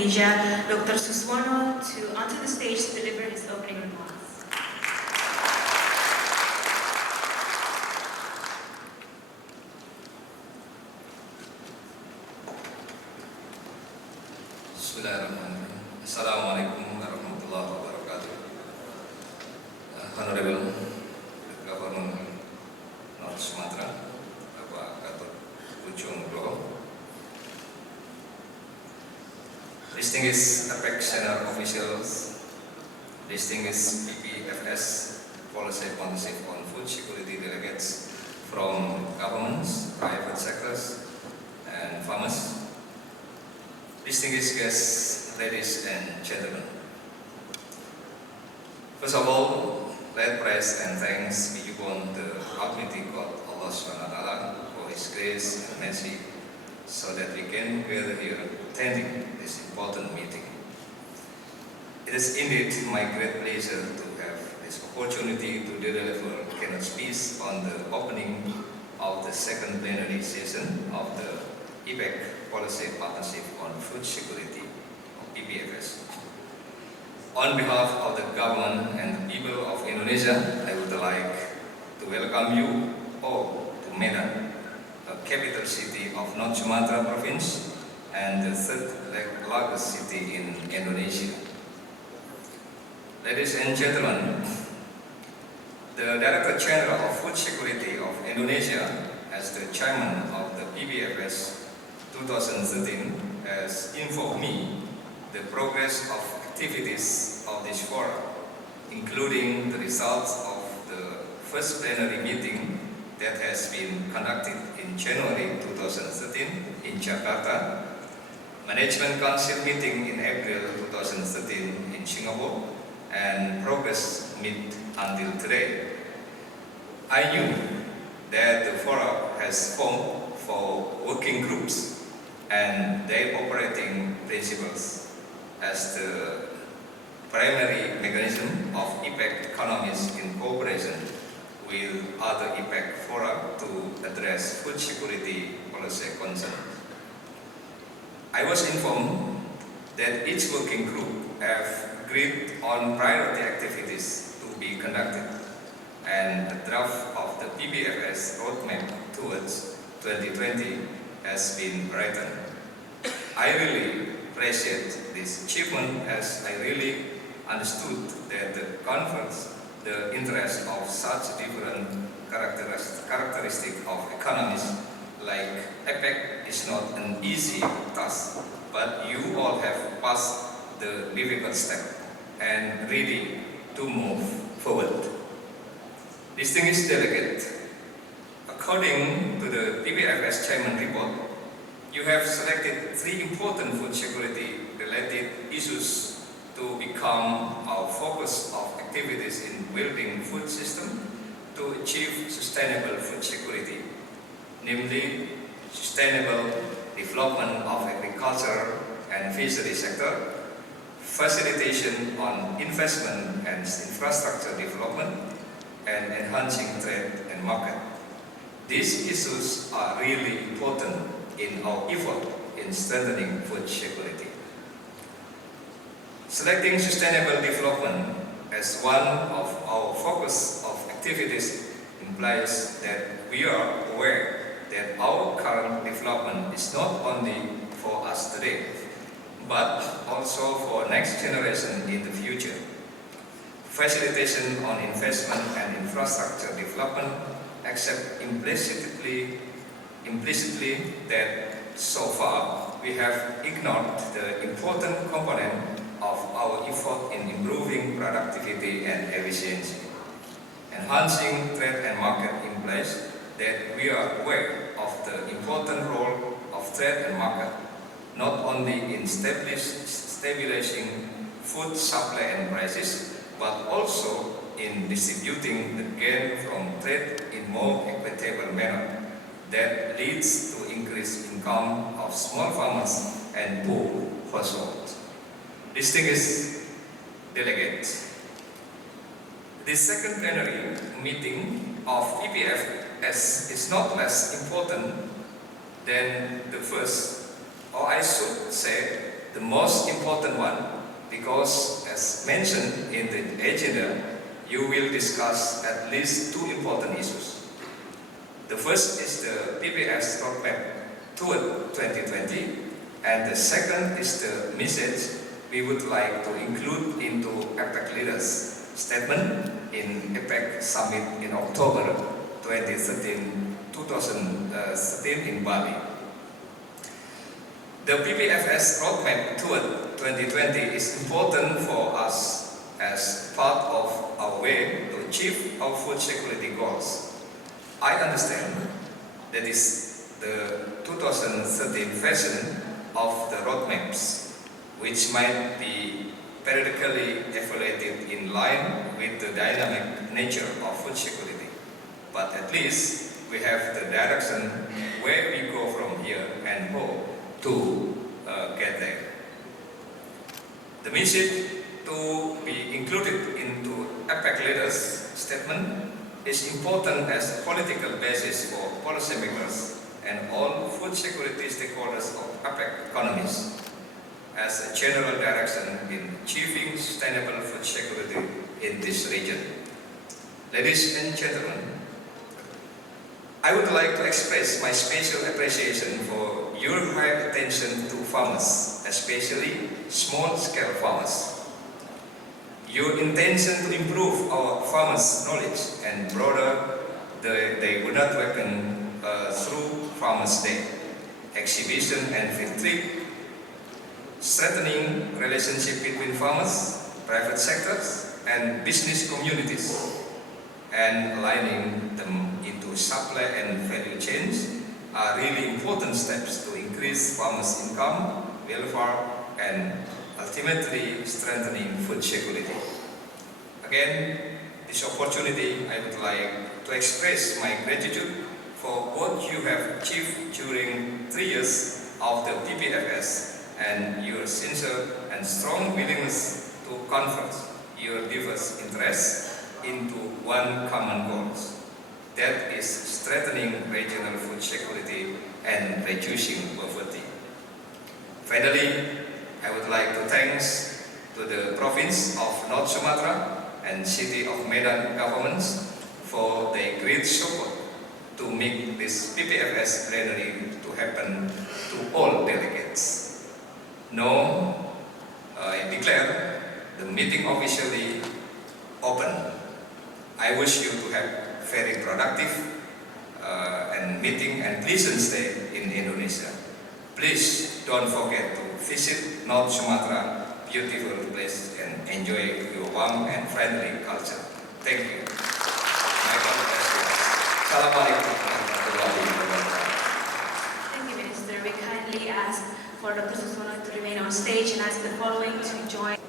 Indonesia, Dr. Suswono, onto the stage to deliver his opening remarks. Bismillahirrahmanirrahim. Assalamualaikum warahmatullahi wabarakatuh. Honorable Governor North Sumatra, Bapak Gatot Pujo Nugroho, distinguished APEC senior officials, distinguished PPFS policy partnership on food security delegates from governments, private sectors, and farmers, distinguished guests, ladies and gentlemen. First of all, let praise and thanks be upon the Almighty God, Allah SWT, for His grace and mercy, so that we can gather here attending this important meeting. It is indeed my great pleasure to have this opportunity to deliver keynote speech on the opening of the second plenary session of the APEC Policy Partnership on Food Security, or PPFS. On behalf of the government and the people of Indonesia, I would like to welcome you all to Medan, the capital city of North Sumatra province and the third largest city in Indonesia. Ladies and gentlemen, the Director General of Food Security of Indonesia, as the chairman of the PPFS 2013, has informed me the progress of activities of this forum, including the results of the first plenary meeting that has been conducted in January 2013 in Jakarta, Management Council meeting in April 2013 in Singapore, and progress made until today. I knew that the forum has formed for working groups and their operating principles as the primary mechanism of APEC economies in cooperation with other APEC fora to address food security policy concerns. I was informed that each working group have agreed on priority activities to be conducted, and a draft of the PPFS roadmap towards 2020 has been written. I really appreciate this achievement, as I really understood that the conference, the interest of such different characteristic of economies like APEC is not an easy task, but you all have passed the difficult step and ready to move forward. Distinguished delegate, according to the PPFS Chairman report, you have selected 3 important food security related issues to become our focus of activities in building food system to achieve sustainable food security, namely sustainable development of agriculture and fishery sector, facilitation on investment and infrastructure development, and enhancing trade and market. These issues are really important in our effort in strengthening food security. Selecting sustainable development as one of our focus of activities implies that we are aware that our current development is not only for us today, but also for next generation in the future. Facilitation on investment and infrastructure development accept implicitly that so far we have ignored the important component of our effort in improving productivity and efficiency. Enhancing trade and market implies that we are aware of the important role of trade and market, not only in stabilizing food supply and prices, but also in distributing the gain from trade in more equitable manner that leads to increased income of small farmers and poor households. Distinguished delegates, the second plenary meeting of PPFS is not less important than the first, or I should say the most important one, because as mentioned in the agenda, you will discuss at least two important issues. The first is the PPS roadmap toward 2020, and the second is the message we would like to include into APEC leaders' statement in APEC Summit in October 2013 in Bali. The PPFS roadmap toward 2020 is important for us as part of our way to achieve our food security goals. I understand that is the 2013 version of the roadmaps, which might be periodically evaluated in line with the dynamic nature of food security. But at least we have the direction where we go from here and hope to get there. The message to be included into APEC leaders' statement is important as a political basis for policymakers and all food security stakeholders of APEC economies as a general direction in achieving sustainable food security in this region. Ladies and gentlemen, I would like to express my special appreciation for your high attention to farmers, especially small-scale farmers. Your intention to improve our farmers' knowledge and broader they would not reckon through Farmers' Day, exhibition and field trip, strengthening relationship between farmers, private sectors, and business communities, and aligning them into supply and value chains are really important steps to increase farmers' income, welfare, and ultimately strengthening food security. Again, this opportunity I would like to express my gratitude for what you have achieved during 3 years of the PPFS and your sincere and strong willingness to convert your diverse interests into one common goal, that is strengthening regional food security and reducing poverty. Finally, I would like to thank to the province of North Sumatra and city of Medan governments for their great support to make this PPFS plenary to happen to all delegates. Now, I declare the meeting officially open. I wish you to have very productive and meeting and pleasant stay in Indonesia. Please don't forget to visit North Sumatra, beautiful place, and enjoy your warm and friendly culture. Thank you. My God bless you. Assalamualaikum warahmatullahi wabarakatuh. Thank you, Minister. We kindly ask for Dr. Suswono to remain on stage and ask the following to join.